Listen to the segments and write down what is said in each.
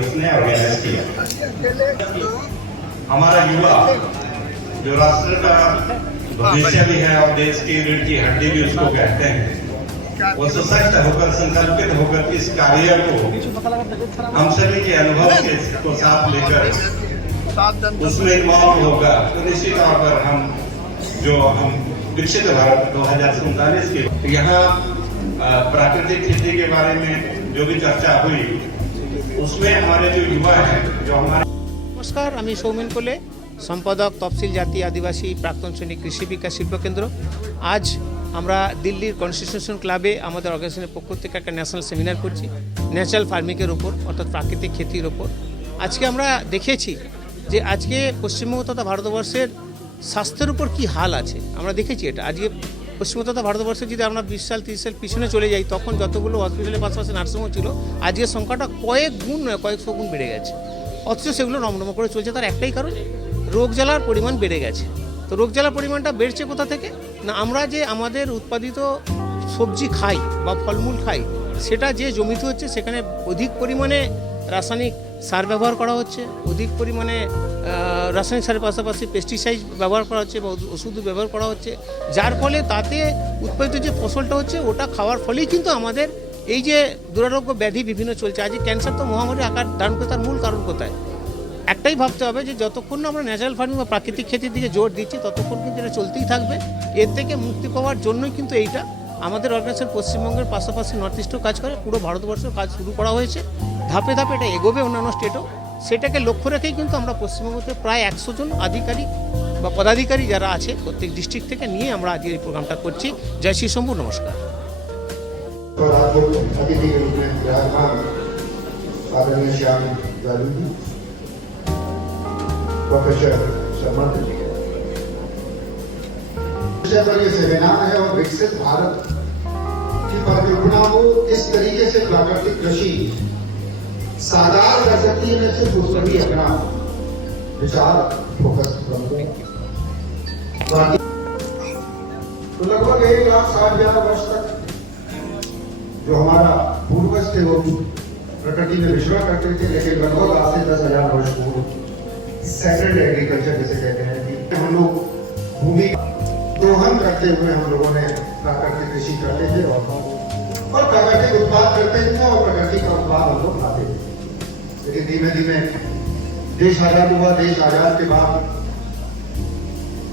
उसने ऑर्गेनाइज किया। हमारा युवा जो राष्ट्र का भविष्य भी है और देश की रीढ़ की हड्डी भी उसको कहते हैं, वो सशक्त होकर संकल्पित होकर इस कार्य को हम सभी के अनुभव को साथ लेकर उसमें इन्वॉल्व होगा तो निश्चित तौर पर हम विकसित भारत 2047 के यहाँ प्राकृतिक खेती के बारे में जो भी चर्चा हुई उसमें हमारे जो युवा हैं जो हमारे। नमस्कार, আমি সৌমেন কোলে, সম্পাদক তফসিল জাতি আদিবাসী প্রাক্তন শ্রেণী কৃষি বিকাশ শিল্প কেন্দ্র। আজ আমরা দিল্লির কনস্টিটিউশন ক্লাবে আমাদের অর্গানাইজেশনের পক্ষ থেকে একটা ন্যাশনাল সেমিনার করছি ন্যাচারাল ফার্মিংয়ের উপর, অর্থাৎ প্রাকৃতিক খেতির উপর। আজকে আমরা দেখেছি যে আজকে পশ্চিমবঙ্গ তথা ভারতবর্ষের স্বাস্থ্যের উপর কী হাল আছে, আমরা দেখেছি এটা। আজকে পশ্চিমবঙ্গ তথা ভারতবর্ষে যদি আমরা 20 সাল 30 সাল পিছনে চলে যাই, তখন যতগুলো হসপিটালের পাশাপাশি নার্সিংহোম ছিল, আজকের সংখ্যাটা কয়েক গুণ নয় কয়েকশো গুণ বেড়ে গেছে। অথচ সেগুলো নমনম করে চলছে। তার একটাই কারণ, রোগ জ্বালার পরিমাণ বেড়ে গেছে। তো রোগ জ্বালার পরিমাণটা বেড়েছে কোথা থেকে? না, আমরা যে আমাদের উৎপাদিত সবজি খাই বা ফলমূল খাই, সেটা যে জমিতে হচ্ছে সেখানে অধিক পরিমাণে রাসায়নিক সার ব্যবহার করা হচ্ছে, অধিক পরিমাণে রাসায়নিক সারের পাশাপাশি পেস্টিসাইড ব্যবহার করা হচ্ছে বা ওষুধ ব্যবহার করা হচ্ছে, যার ফলে তাতে উৎপাদিত যে ফসলটা হচ্ছে ওটা খাওয়ার ফলেই কিন্তু আমাদের এই যে দুরারোগ্য ব্যাধি বিভিন্ন চলছে। আজ ক্যান্সার তো মহামারী আকার ধারণ করে, তার মূল কারণ কোথায়? একটাই ভাবতে হবে যে যতক্ষণ না আমরা ন্যাচারাল ফার্মিং বা প্রাকৃতিক খেতির দিকে জোর দিচ্ছি ততক্ষণ কিন্তু এটা চলতেই থাকবে। এর থেকে মুক্তি পাওয়ার জন্যই কিন্তু এইটা আমাদের অর্গানাইজেশন পশ্চিমবঙ্গের পাশাপাশি নর্থ ইস্টও কাজ করে, পুরো ভারতবর্ষের কাজ শুরু করা হয়েছে। ধাপে ধাপে এটা এগোবে অন্যান্য স্টেটও। সেটাকে লক্ষ্য রেখেই কিন্তু আমরা পশ্চিমবঙ্গতে প্রায় 100 জন আধিকারিক বা পদাধিকারী যারা আছে প্রত্যেক ডিস্ট্রিক্ট থেকে নিয়ে আমরা আজকে এই প্রোগ্রামটা করছি। জয় শ্রী শম্ভু, নমস্কার। प्रोफेसर शर्मा पर ये सेमिनार है और विकसित भारत की परिकल्पना को इस तरीके से प्राकृतिक कृषि साकार कर सकती है, मैं सिर्फ उस पर ही अपना विचार फोकस करूंगा। तो लगभग 1,60,000 वर्ष तक जो हमारा पूर्वज थे वो प्रकृति में विचरण करते थे, लेकिन लगभग आज से 10,000 वर्ष पूर्व सेक्रेड एग्रीकल्चर जिसे कहते हैं कि हम लोग भूमि दोहन करते हुए हम लोगों ने प्राकृतिक कृषि करते थे और प्राकृतिक उत्पाद करते थे और प्रकृति का उत्पाद हम लोग खाते थे। लेकिन धीमे धीमे देश आजाद हुआ। देश आजाद के बाद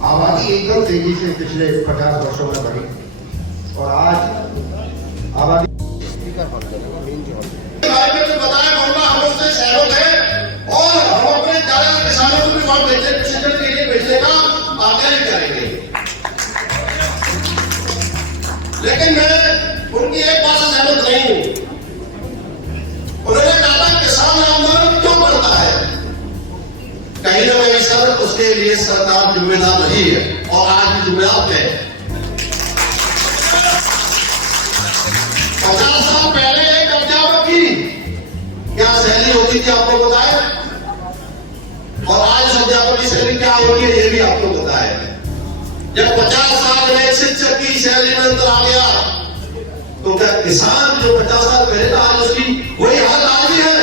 आबादी एकदम तेजी से पिछले 50 वर्षों में बढ़ी और आज आबादी लेकिन मैं उनकी एक बात से सहमत नहीं हूं। उन्होंने कहा किसान आंदोलन क्यों करता है? कहीं ना कहीं सर उसके लिए सरकार जिम्मेदार नहीं है और आज भी जिम्मेदार है। 50 साल पहले एक कब्जा की क्या शैली होती थी आपको पता है? और आज अध्यापक की शैली क्या होती है ये भी आपको पता है। जब 50 साल में शिक्षक की शैली में अंतर आ गया तो क्या किसान जो 50 साल पहले था आज उसकी वही हाल आज भी है?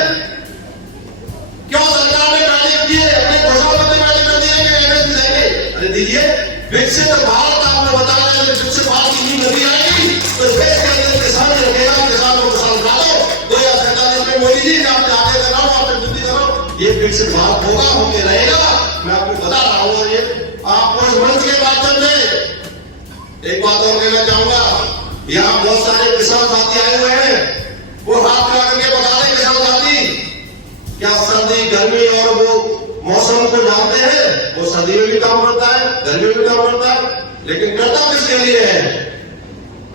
क्यों सरकार ने पहले किए अपने घोषणा पत्र में दिए कि एमएसपी देंगे? अरे दीजिए, विकसित भारत आपने बताया कि विकसित भारत की नींव नहीं आएगी तो देश के अंदर किसान रखेगा, किसानों को किसान डालो 2047 में मोदी जी ने आपने आगे लगाओ, आपने बुद्धि करो, ये विकसित भारत होगा, होके रहेगा। मैं आपको बता रहा हूँ। ये आपको इस मंच के माध्यम से एक बात और कहना चाहूंगा। यहाँ बहुत सारे किसान साथी आए हुए हैं, वो हाथ मिला करके बता रहे किसान साथी क्या सर्दी गर्मी और वो मौसम को जानते हैं? वो सर्दी में भी काम करता है, गर्मी में भी काम करता है, लेकिन करता किसके लिए है?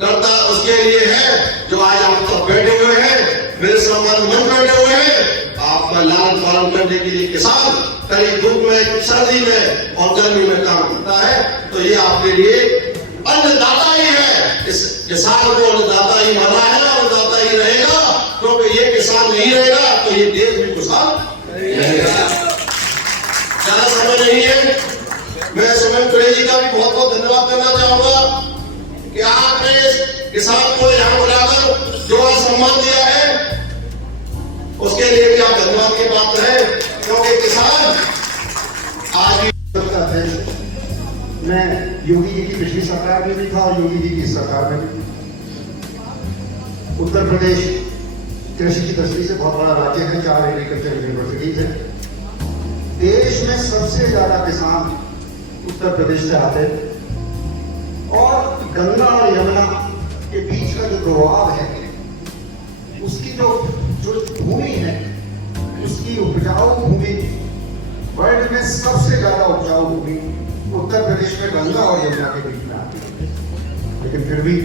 करता उसके लिए है जो आज आप सब बैठे हुए हैं, मेरे सम्मान मन बैठे हुए हैं, आपका लालन पालन करने के लिए किसान कहीं धूप में, सर्दी में और गर्मी में काम करता है। तो ये आपके लिए अन्नदाता ही है। इस किसान को अन्नदाता ही माना है, अन्नदाता ही रहेगा, क्योंकि ये किसान नहीं रहेगा तो ये देश भी खुशहाल नहीं रहेगा। ज्यादा समय नहीं है, मैं सुमन कुरेजी का भी बहुत बहुत धन्यवाद करना चाहूंगा कि आपने किसान को यहाँ बुलाकर जो आज सम्मान दिया है उसके लिए भी आप धन्यवाद के पात्र हैं, क्योंकि किसान आज भी। मैं योगी जी की पिछली सरकार में भी था और योगी जी की इस सरकार में भी। उत्तर प्रदेश कृषि की दृष्टि से बहुत बड़ा राज्य है, 4 एग्रीकल्चर यूनिवर्सिटीज है। देश में सबसे ज्यादा किसान उत्तर प्रदेश से आते हैं और गंगा और यमुना के बीच का जो दोआब है, उसकी जो भूमि है, उसकी उपजाऊ भूमि वर्ल्ड में सबसे ज्यादा उपजाऊ भूमि उत्तर प्रदेश में गंगा और यमुना के बीच में आती है। लेकिन फिर भी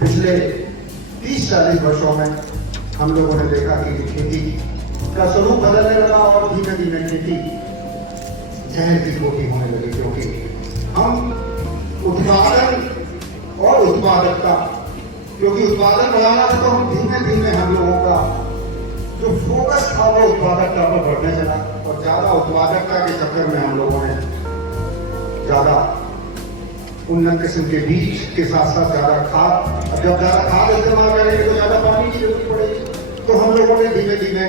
पिछले 30-40 वर्षों में हम लोगों ने देखा कि खेती का स्वरूप बदलने लगा और धीमे धीमे खेती जहर की रोटी होने लगी, क्योंकि हम उत्पादन और उत्पादकता, क्योंकि उत्पादन बढ़ाना था तो हम धीमे धीमे हम लोगों का जो फोकस था वो उत्पादकता पर बढ़ने चला और ज्यादा उत्पादकता के चक्कर में हम लोगों ने ज्यादा उन्नत किस्म के बीज के साथ साथ ज्यादा खाद, जब ज्यादा खाद इस्तेमाल करेंगे तो ज्यादा पानी की जरूरत पड़ेगी, तो हम लोगों ने धीमे धीमे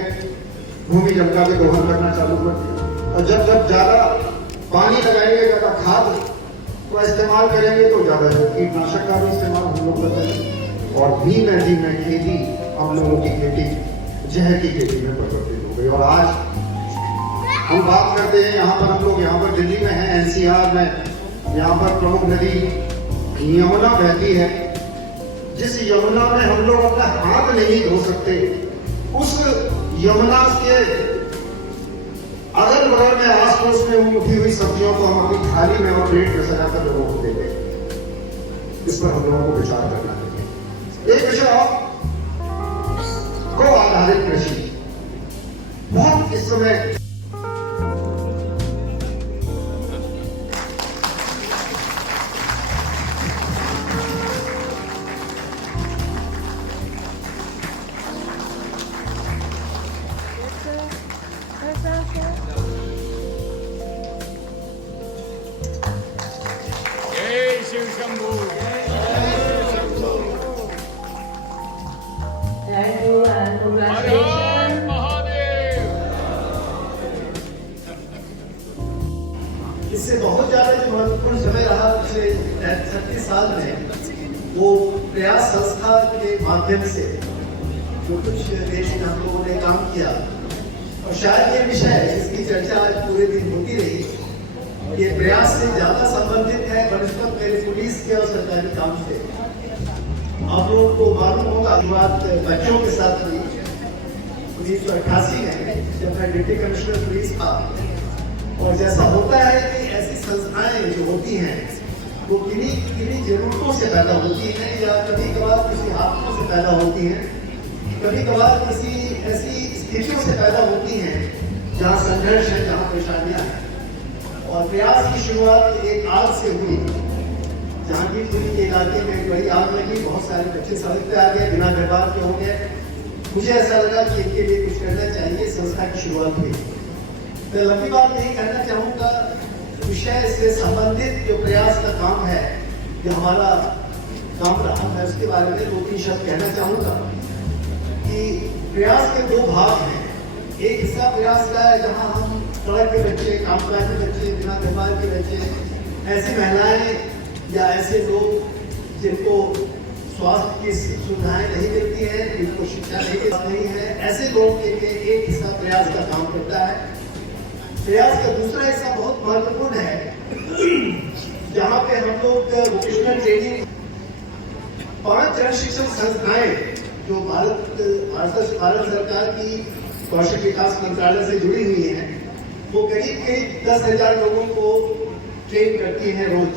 भूमि जमका के दोहन करना चालू कर दिया। और जब ज्यादा पानी लगाएंगे, ज्यादा खाद का इस्तेमाल करेंगे तो ज्यादा कीटनाशक का भी इस्तेमाल हम लोग करते हैं और धीमे धीमे खेती, हम लोगों की खेती जहर की खेती में परिवर्तित हो गई। और आज हम बात करते हैं, यहाँ पर हम लोग यहाँ पर दिल्ली में हैं, NCR में, यहाँ पर प्रमुख नदी यमुना बहती है। जिस यमुना में हम लोग अपना हाथ नहीं धो सकते, उस यमुना के अगल बगल में आस पड़ोस में उठी हुई सब्जियों को हम अपनी थाली में और प्लेट में सजाकर लोगों को देते हैं। इस पर हम लोगों को विचार करना चाहिए। एक विषय और, गौ आधारित कृषि बहुत इस समय Thank you and congratulations. इससे बहुत ज्यादा जो महत्वपूर्ण समय रहा पिछले 36 साल में, वो प्रयास संस्था के माध्यम से जो कुछ देश में हम लोगों ने काम किया, और शायद ये विषय जिसकी चर्चा आज पूरे दिन होती रही, ये प्रयास से ज्यादा संबंधित है बनस्पत मेरे पुलिस के और सरकारी काम से। आप लोगों को मालूम होगा, बात बच्चों के साथ हुई 1988 में, जब मैं डिप्टी कमिश्नर पुलिस था। और जैसा होता है कि ऐसी संस्थाएं जो होती हैं वो किन्हीं जरूरतों से पैदा होती हैं, या कभी कभार किसी हादसों से पैदा होती हैं, कभी कभार किसी ऐसी स्थितियों से पैदा होती हैं जहाँ संघर्ष है, जहाँ परेशानियां हैं। और प्रयास की शुरुआत एक आग से हुई। जहांगीरपुरी के इलाके में एक बड़ी आग लगी, बहुत सारे बच्चे सड़क पे आ गए, बिना घर बार के हो गए। मुझे ऐसा लगा कि इनके लिए कुछ करना चाहिए, संस्था की शुरुआत हुई। मैं लंबी बात नहीं करना चाहूँगा, विषय से संबंधित जो प्रयास का काम है, जो हमारा काम रहा, मैं उसके बारे में 2-3 शब्द कहना चाहूँगा। कि प्रयास के 2 भाग हैं। एक हिस्सा प्रयास का है जहाँ हम सड़क के बच्चे, कामकाज के बच्चे, बिना घर बार के बच्चे, ऐसी महिलाएं या ऐसे लोग जिनको स्वास्थ्य की सुविधाएं नहीं मिलती हैं, जिनको शिक्षा नहीं है, ऐसे लोगों के लिए एक हिस्सा प्रयास का काम करता है। प्रयास का दूसरा हिस्सा बहुत महत्वपूर्ण है, जहाँ पे हम लोग वोकेशनल ट्रेनिंग 5 जन शिक्षण संस्थाएं जो भारत सरकार की कौशल विकास मंत्रालय से जुड़ी हुई हैं, वो करीब 10,000 लोगों को ट्रेन करती हैं रोज।